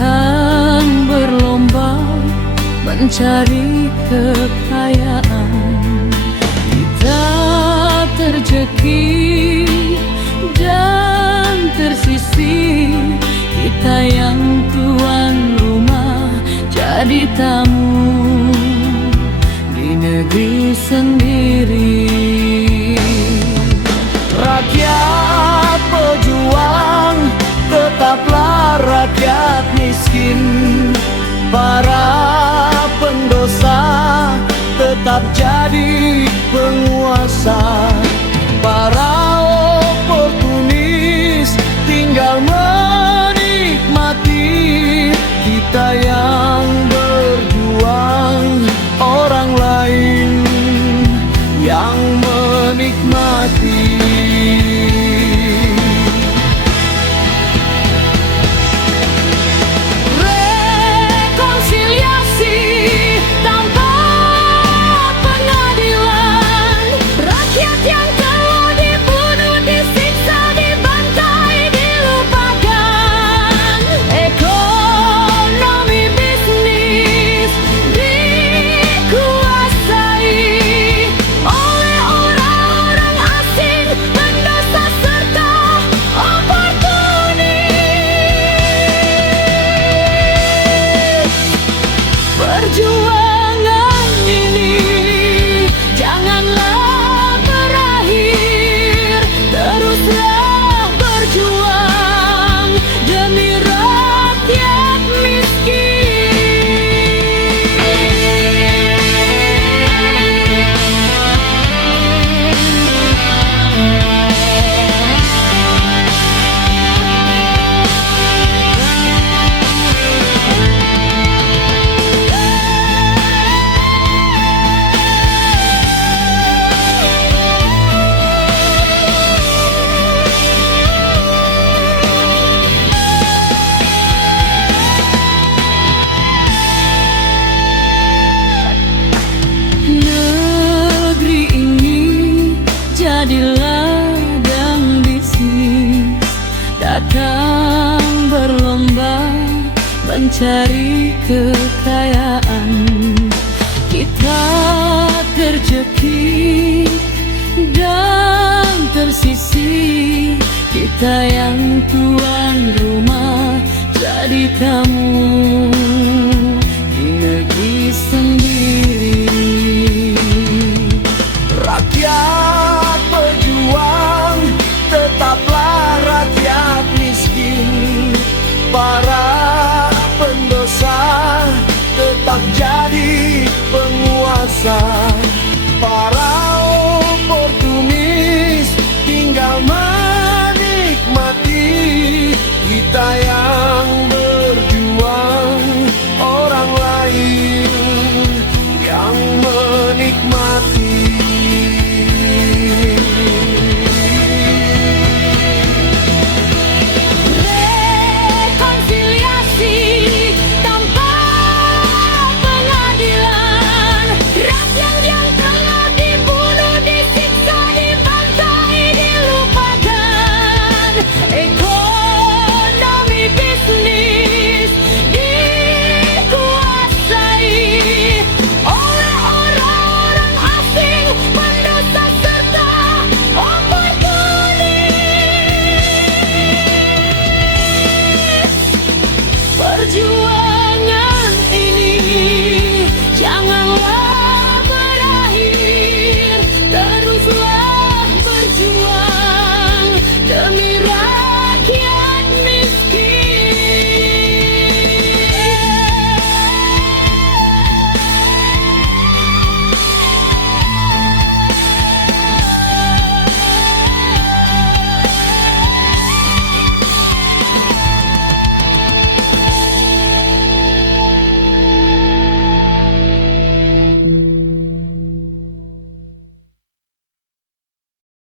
datang berlomba mencari kekayaan. Kita terjeki dan tersisih, kita yang tuan rumah jadi tamu di negeri sendiri. Rakyat pejuang tetaplah rakyat miskin, para pendosa tetap jadi penguasa, para oportunis tinggal menikmati. Kita yang berjuang, orang lain yang menikmati. Perjuangan ini janganlah berakhir, teruslah berjuang demi rakyat miskin. Jadi ladang bisnis, datang berlomba mencari kekayaan. Kita terjekik dan tersisih, kita yang tuan rumah jadi tamu di negeri sendiri. Rakyat pejuang tetaplah rakyat miskin, para pendosa tetap jadi penguasa, para oportunis tinggal menikmati. Kita yang